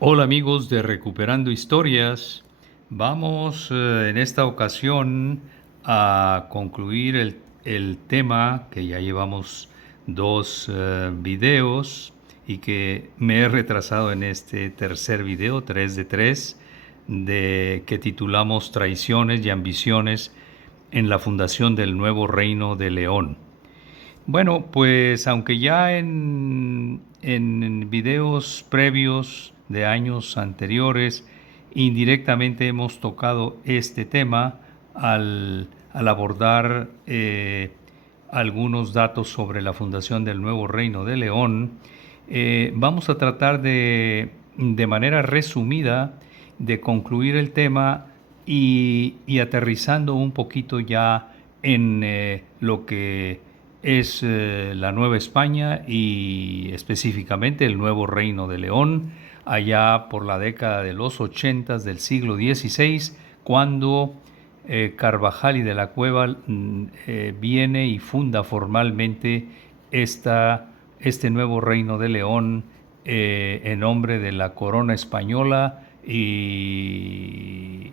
Hola amigos de Recuperando Historias. Vamos en esta ocasión a concluir el tema que ya llevamos dos videos y que me he retrasado en este tercer video, 3 de 3, de que titulamos Traiciones y ambiciones en la fundación del nuevo Reino de León. Bueno, pues aunque ya en videos previos de años anteriores indirectamente hemos tocado este tema al abordar algunos datos sobre la fundación del nuevo Reino de León, vamos a tratar de manera resumida de concluir el tema y aterrizando un poquito ya en lo que es la Nueva España y específicamente el Nuevo Reino de León, allá por la década de los 80 del siglo XVI, cuando Carvajal y de la Cueva viene y funda formalmente este nuevo Reino de León en nombre de la corona española y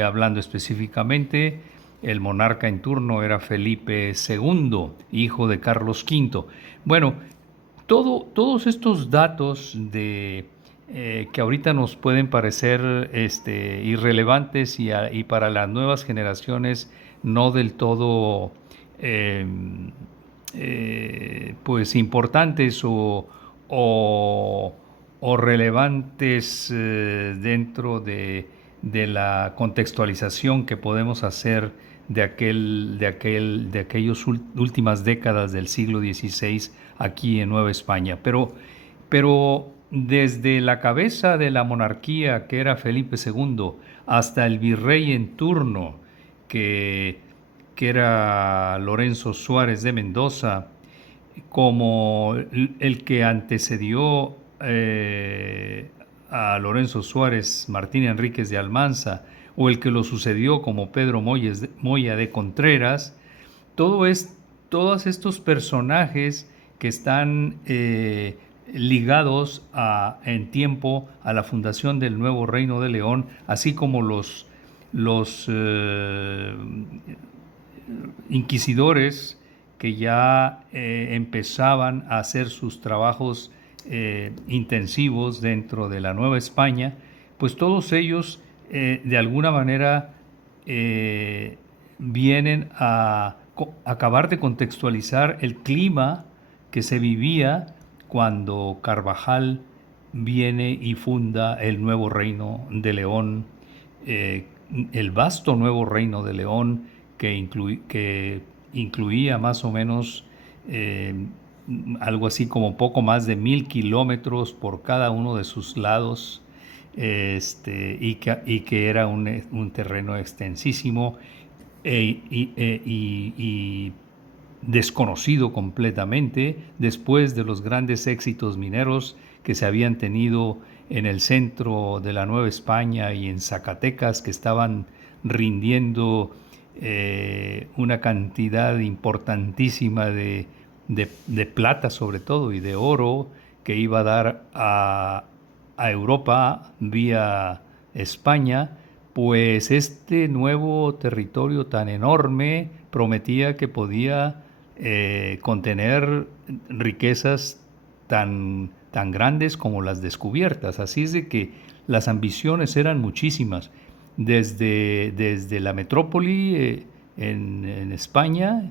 hablando específicamente, el monarca en turno era Felipe II, hijo de Carlos V. Bueno, todos estos datos que ahorita nos pueden parecer irrelevantes y para las nuevas generaciones no del todo eh, pues importantes o, o relevantes dentro de la contextualización que podemos hacer de aquellas últimas décadas del siglo XVI aquí en Nueva España. Pero desde la cabeza de la monarquía, que era Felipe II, hasta el virrey en turno, que, que era Lorenzo Suárez de Mendoza, como el que antecedió a Lorenzo Suárez, Martín Enríquez de Almanza, o el que lo sucedió como Pedro Moya de Contreras, todo es, todos estos personajes que están ligados en tiempo a la fundación del nuevo Reino de León, así como los inquisidores que ya empezaban a hacer sus trabajos intensivos dentro de la Nueva España, pues todos ellos de alguna manera eh, vienen a acabar de contextualizar el clima que se vivía cuando Carvajal viene y funda el nuevo reino de León, eh, el vasto nuevo reino de León que incluía más o menos eh, algo así como poco más de 1000 kilómetros por cada uno de sus lados, y que era un terreno extensísimo y desconocido completamente después de los grandes éxitos mineros que se habían tenido en el centro de la Nueva España y en Zacatecas, que estaban rindiendo una cantidad importantísima de plata sobre todo y de oro que iba a dar a Europa vía España, pues este nuevo territorio tan enorme prometía que podía contener riquezas tan grandes como las descubiertas. Así es de que las ambiciones eran muchísimas, desde la metrópoli en España,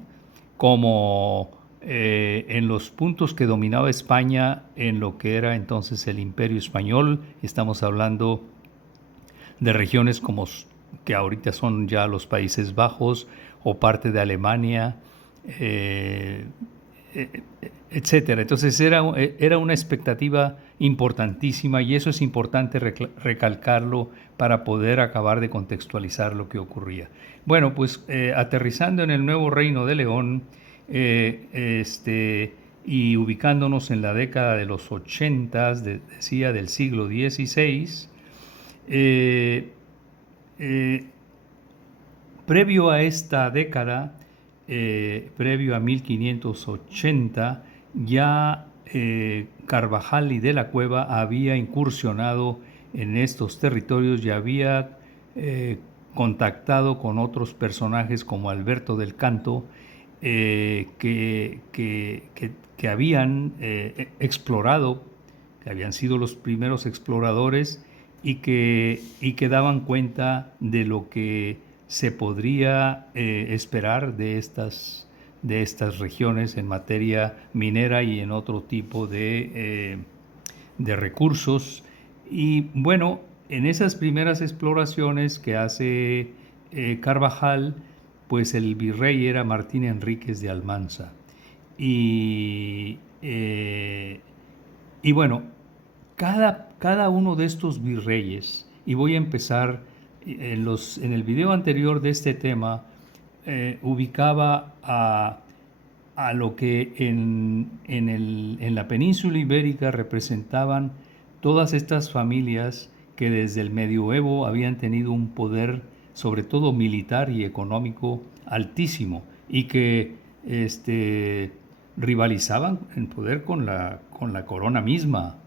como en los puntos que dominaba España en lo que era entonces el Imperio Español. Estamos hablando de regiones como que ahorita son ya los Países Bajos o parte de Alemania, eh, etcétera. Entonces era una expectativa importantísima y eso es importante recalcarlo para poder acabar de contextualizar lo que ocurría. Bueno, pues aterrizando en el nuevo Reino de León, y ubicándonos en la década de los 80, decía, del siglo XVI, eh, eh, previo a esta década, previo a 1580, ya Carvajal y de la Cueva había incursionado en estos territorios y había contactado con otros personajes como Alberto del Canto, que habían explorado, que habían sido los primeros exploradores y que daban cuenta de lo que se podría esperar de estas regiones en materia minera y en otro tipo de recursos. Y bueno, en esas primeras exploraciones que hace Carvajal, pues el virrey era Martín Enríquez de Almanza. Y, eh, y bueno, cada uno de estos virreyes, y voy a empezar en el video anterior de este tema, ubicaba a lo que en la península ibérica representaban todas estas familias que desde el medioevo habían tenido un poder, sobre todo militar y económico, altísimo y que rivalizaban en poder con la corona misma.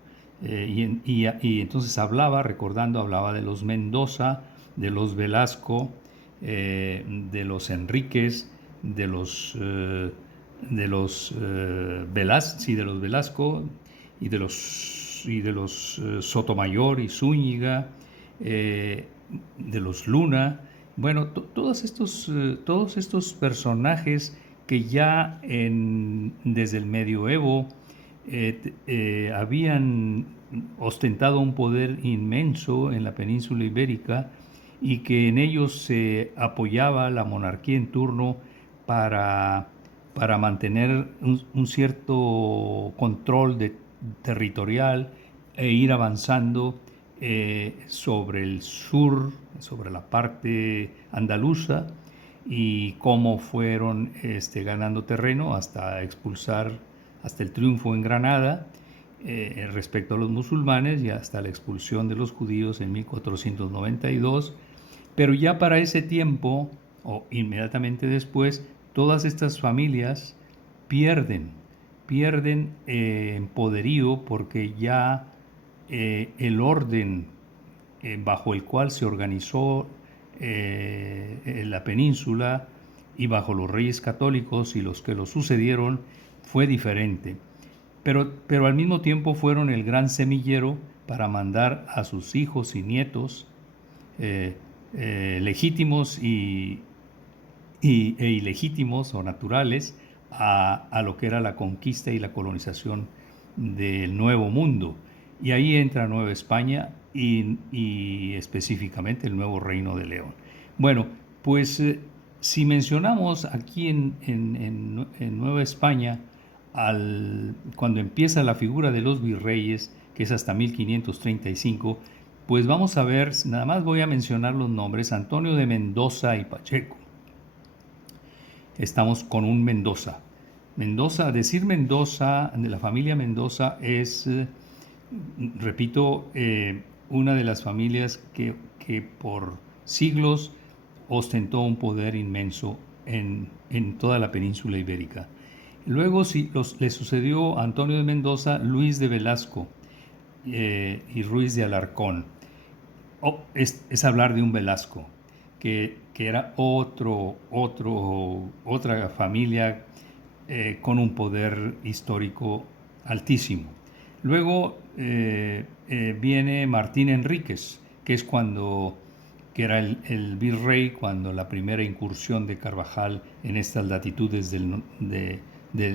Y entonces hablaba de los Mendoza, de los Velasco, de los Enríquez, de los de los Velasco y de los Sotomayor y Zúñiga, de los Luna. Bueno, todos estos personajes que ya desde el medioevo habían ostentado un poder inmenso en la península ibérica y que en ellos se apoyaba la monarquía en turno para, para mantener un cierto control territorial e ir avanzando sobre el sur, sobre la parte andaluza, y cómo fueron ganando terreno hasta expulsar, hasta el triunfo en Granada respecto a los musulmanes y hasta la expulsión de los judíos en 1492. Pero ya para ese tiempo, o inmediatamente después, todas estas familias pierden, pierden poderío porque ya el orden bajo el cual se organizó la península y bajo los reyes católicos y los que lo sucedieron fue diferente. Pero al mismo tiempo fueron el gran semillero para mandar a sus hijos y nietos legítimos e ilegítimos o naturales a lo que era la conquista y la colonización del Nuevo Mundo. Y ahí entra Nueva España y específicamente el Nuevo Reino de León. Bueno, pues si mencionamos aquí en Nueva España, cuando empieza la figura de los virreyes, que es hasta 1535, pues vamos a ver, nada más voy a mencionar los nombres: Antonio de Mendoza y Pacheco. Estamos con un Mendoza. Decir Mendoza, de la familia Mendoza, es, repito, una de las familias que por siglos ostentó un poder inmenso en toda la península ibérica. Luego le sucedió a Antonio de Mendoza Luis de Velasco y Ruiz de Alarcón. Es hablar de un Velasco, que era otra familia con un poder histórico altísimo. Luego viene Martín Enríquez, que era el virrey cuando la primera incursión de Carvajal en estas latitudes de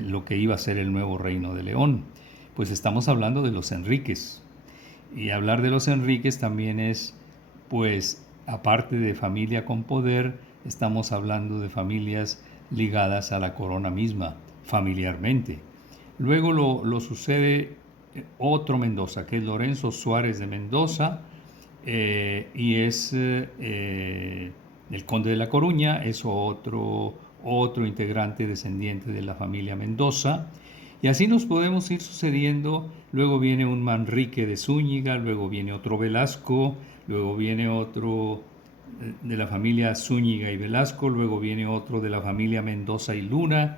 lo que iba a ser el nuevo Reino de León. Pues estamos hablando de los Enríquez. Y hablar de los Enríquez también es, pues, aparte de familia con poder, estamos hablando de familias ligadas a la corona misma, familiarmente. Luego lo sucede otro Mendoza, que es Lorenzo Suárez de Mendoza, y es el conde de La Coruña, es otro integrante descendiente de la familia Mendoza. Y así nos podemos ir sucediendo. Luego viene un Manrique de Zúñiga, luego viene otro Velasco, luego viene otro de la familia Zúñiga y Velasco, luego viene otro de la familia Mendoza y Luna,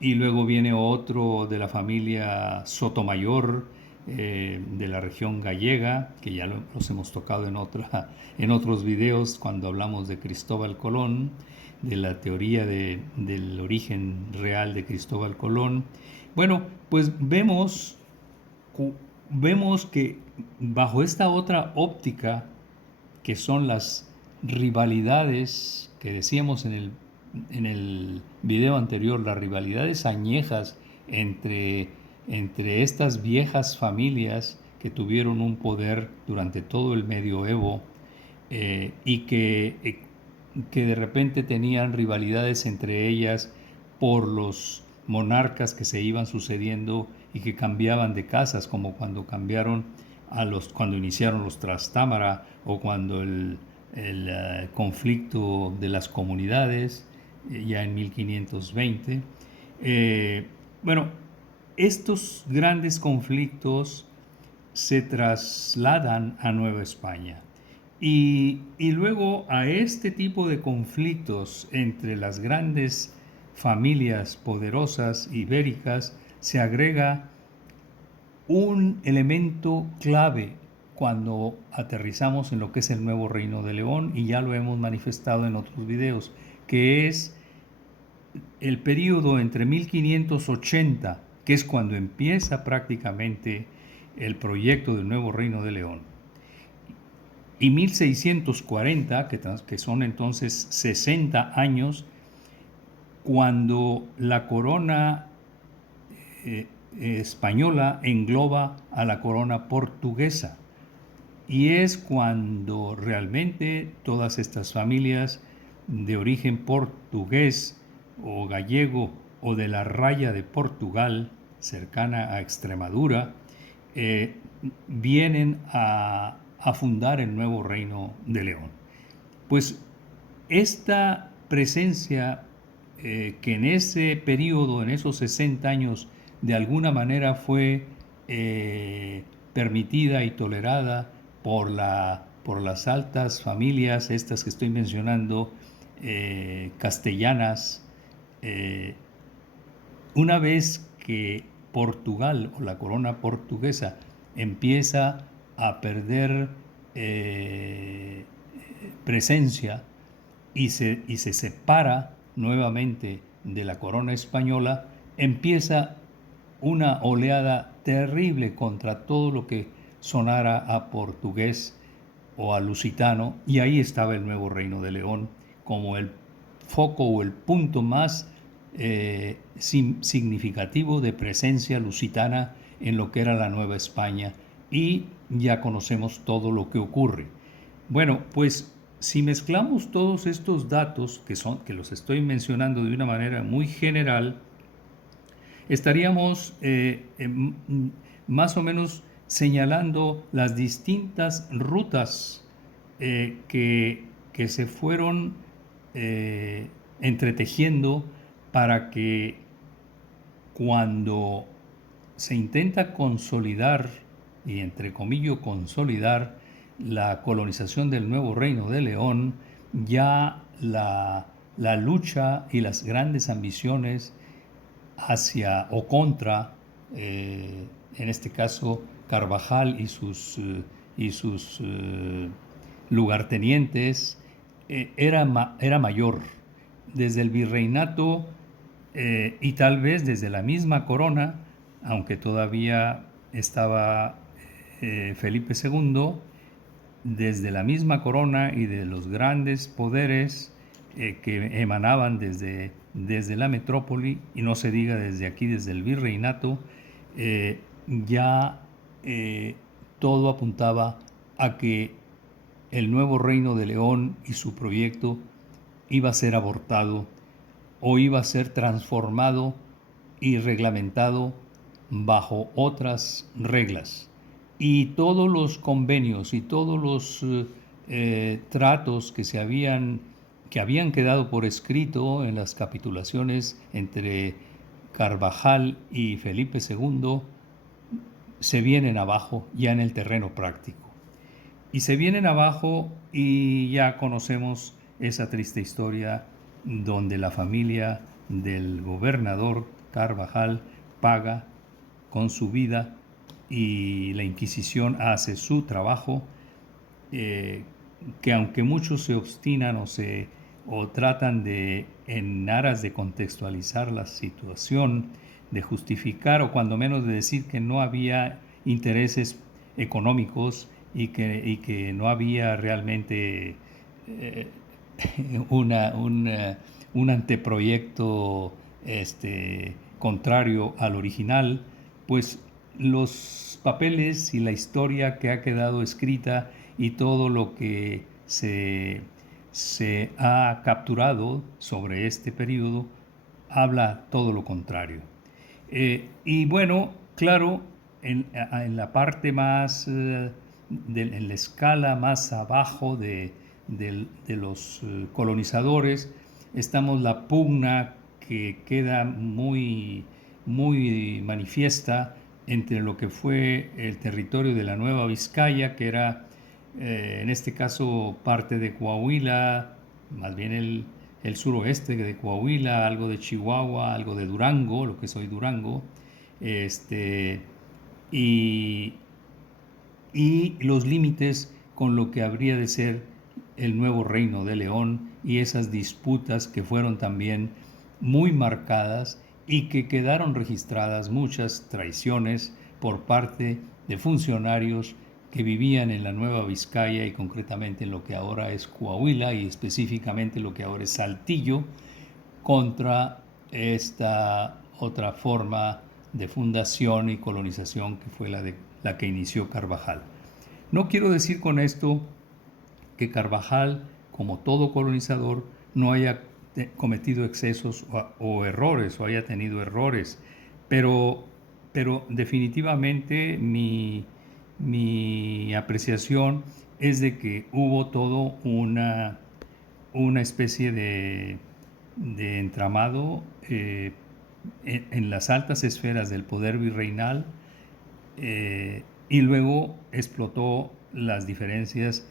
y luego viene otro de la familia Sotomayor, de la región gallega, que ya los hemos tocado en otros videos cuando hablamos de Cristóbal Colón, de la teoría del origen real de Cristóbal Colón. Bueno, pues vemos que bajo esta otra óptica, que son las rivalidades que decíamos en el video anterior, las rivalidades añejas entre, entre estas viejas familias que tuvieron un poder durante todo el medioevo, y que de repente tenían rivalidades entre ellas por los monarcas que se iban sucediendo y que cambiaban de casas, como cuando cambiaron cuando iniciaron los Trastámara, o cuando el conflicto de las comunidades, ya en 1520. Bueno, estos grandes conflictos se trasladan a Nueva España. Y luego a este tipo de conflictos entre las grandes familias poderosas ibéricas se agrega un elemento clave cuando aterrizamos en lo que es el nuevo Reino de León, y ya lo hemos manifestado en otros videos, que es el periodo entre 1580, que es cuando empieza prácticamente el proyecto del nuevo Reino de León, y 1640, que son entonces 60 años, cuando la corona española engloba a la corona portuguesa. Y es cuando realmente todas estas familias de origen portugués o gallego o de la raya de Portugal, cercana a Extremadura, vienen a fundar el nuevo Reino de León. Pues esta presencia, que en ese periodo, en esos 60 años, de alguna manera fue permitida y tolerada por las altas familias, estas que estoy mencionando, castellanas. Una vez que Portugal o la corona portuguesa empieza a perder presencia y se separa nuevamente de la corona española, empieza una oleada terrible contra todo lo que sonara a portugués o a lusitano, y ahí estaba el nuevo Reino de León como el foco o el punto más significativo de presencia lusitana en lo que era la Nueva España, y ya conocemos todo lo que ocurre. Bueno, pues si mezclamos todos estos datos, que los estoy mencionando de una manera muy general, estaríamos más o menos señalando las distintas rutas que se fueron entretejiendo para que, cuando se intenta consolidar, y entre comillas consolidar, la colonización del nuevo Reino de León, ya la lucha y las grandes ambiciones hacia o contra, en este caso, Carvajal y sus lugartenientes, era mayor. Desde el virreinato, y tal vez desde la misma corona, aunque todavía estaba Felipe II, desde la misma corona y de los grandes poderes que emanaban desde la metrópoli, y no se diga desde aquí, desde el virreinato, ya todo apuntaba a que el nuevo Reino de León y su proyecto iba a ser abortado, o iba a ser transformado y reglamentado bajo otras reglas. Y todos los convenios y todos los tratos que habían quedado por escrito en las capitulaciones entre Carvajal y Felipe II se vienen abajo ya en el terreno práctico. Y se vienen abajo, y ya conocemos esa triste historia donde la familia del gobernador Carvajal paga con su vida y la Inquisición hace su trabajo, que aunque muchos se obstinan o tratan de, en aras de contextualizar la situación, de justificar o cuando menos de decir que no había intereses económicos y que no había realmente eh, un anteproyecto contrario al original, pues los papeles y la historia que ha quedado escrita y todo lo que se ha capturado sobre este periodo habla todo lo contrario. Y bueno, claro, en la parte más, en la escala más abajo de los colonizadores, estamos la pugna que queda muy, muy manifiesta entre lo que fue el territorio de la Nueva Vizcaya, que era en este caso parte de Coahuila, más bien el suroeste de Coahuila, algo de Chihuahua, algo de Durango, lo que es hoy Durango, este, y, y los límites con lo que habría de ser el nuevo reino de León y esas disputas que fueron también muy marcadas y que quedaron registradas muchas traiciones por parte de funcionarios que vivían en la Nueva Vizcaya y concretamente en lo que ahora es Coahuila y específicamente lo que ahora es Saltillo, contra esta otra forma de fundación y colonización que fue la que inició Carvajal. No quiero decir con esto que Carvajal, como todo colonizador, no haya cometido excesos o errores o haya tenido errores, pero, pero definitivamente mi apreciación es de que hubo todo una especie de entramado en las altas esferas del poder virreinal, y luego explotó las diferencias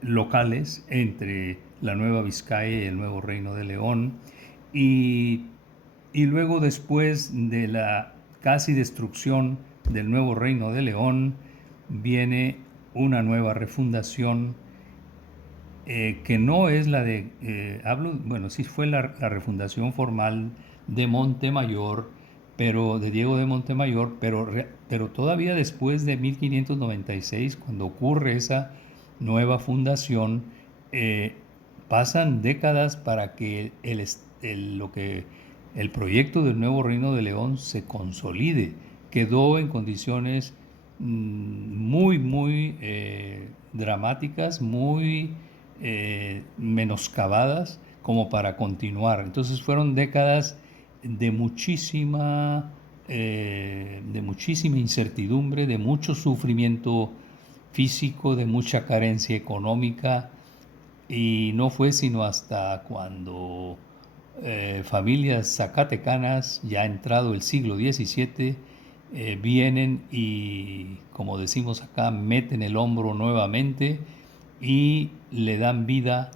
locales entre la Nueva Vizcaya y el nuevo Reino de León, y, y luego después de la casi destrucción del nuevo Reino de León viene una nueva refundación, que no es la de, bueno, sí fue la refundación formal de Montemayor, pero de Diego de Montemayor, pero todavía después de 1596, cuando ocurre esa nueva fundación, eh, pasan décadas para que el proyecto del nuevo Reino de León se consolide. Quedó en condiciones muy, muy dramáticas, muy menoscabadas como para continuar. Entonces fueron décadas de muchísima incertidumbre, de mucho sufrimiento físico, de mucha carencia económica, y no fue sino hasta cuando familias zacatecanas, ya entrado el siglo XVII, vienen y, como decimos acá, meten el hombro nuevamente y le dan vida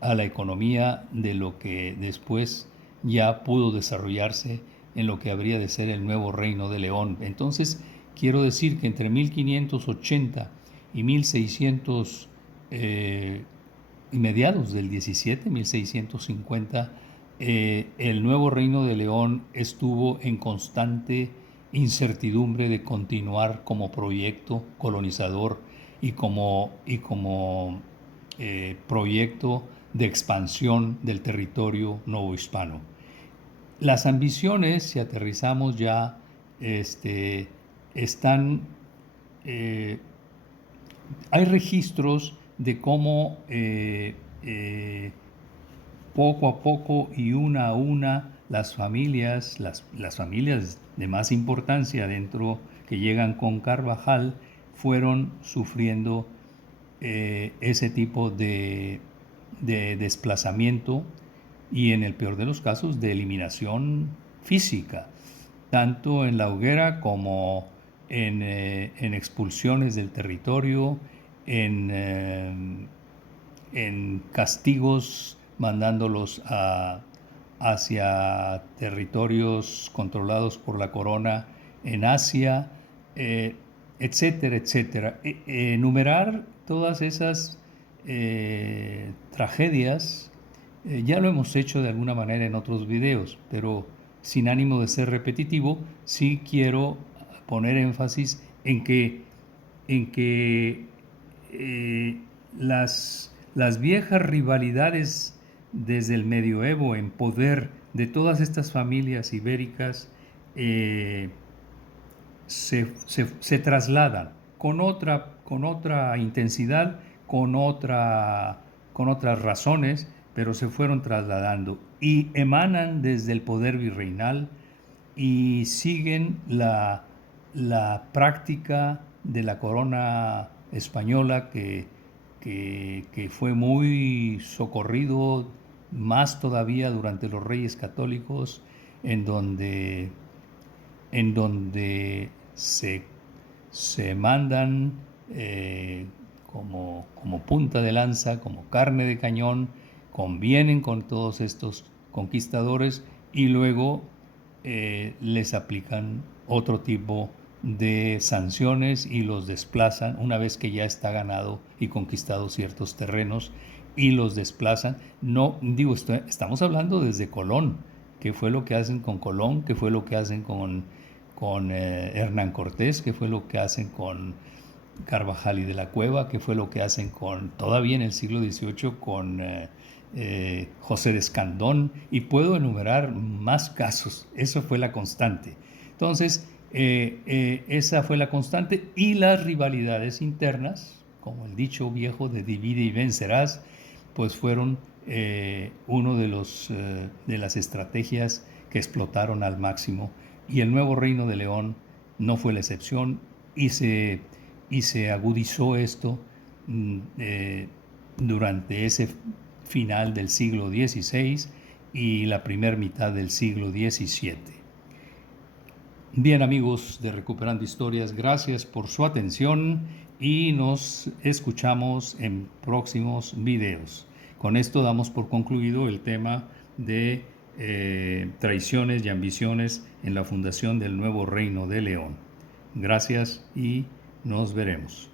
a la economía de lo que después ya pudo desarrollarse en lo que habría de ser el nuevo Reino de León. Entonces, quiero decir que entre 1580 y 1600, y mediados del 17, 1650, el nuevo Reino de León estuvo en constante incertidumbre de continuar como proyecto colonizador y como proyecto de expansión del territorio novohispano. Las ambiciones, si aterrizamos ya, están, eh, hay registros de cómo poco a poco y una a una las familias de más importancia dentro que llegan con Carvajal fueron sufriendo ese tipo de desplazamiento y, en el peor de los casos, de eliminación física, tanto en la hoguera como en expulsiones del territorio, en castigos mandándolos hacia territorios controlados por la corona en Asia, etcétera, etcétera. Enumerar todas esas tragedias ya lo hemos hecho de alguna manera en otros videos, pero sin ánimo de ser repetitivo, sí quiero poner énfasis en que las viejas rivalidades desde el medioevo en poder de todas estas familias ibéricas se trasladan con otra intensidad, con otras razones, pero se fueron trasladando y emanan desde el poder virreinal y siguen la práctica de la corona española que fue muy socorrido, más todavía durante los Reyes Católicos, en donde, en donde se mandan como punta de lanza, como carne de cañón, convienen con todos estos conquistadores y luego les aplican otro tipo de sanciones y los desplazan una vez que ya está ganado y conquistado ciertos terrenos y los desplazan. No, digo, estamos hablando desde Colón, que fue lo que hacen con Colón, que fue lo que hacen con Hernán Cortés, que fue lo que hacen con Carvajal y de la Cueva, que fue lo que hacen todavía en el siglo XVIII con José de Escandón, y puedo enumerar más casos. Eso fue la constante. Entonces, esa fue la constante, y las rivalidades internas, como el dicho viejo de divide y vencerás, pues fueron uno de las estrategias que explotaron al máximo, y el nuevo Reino de León no fue la excepción, y se agudizó esto durante ese final del siglo XVI y la primera mitad del siglo XVII. Bien, amigos de Recuperando Historias, gracias por su atención y nos escuchamos en próximos videos. Con esto damos por concluido el tema de traiciones y ambiciones en la fundación del nuevo Reino de León. Gracias y nos veremos.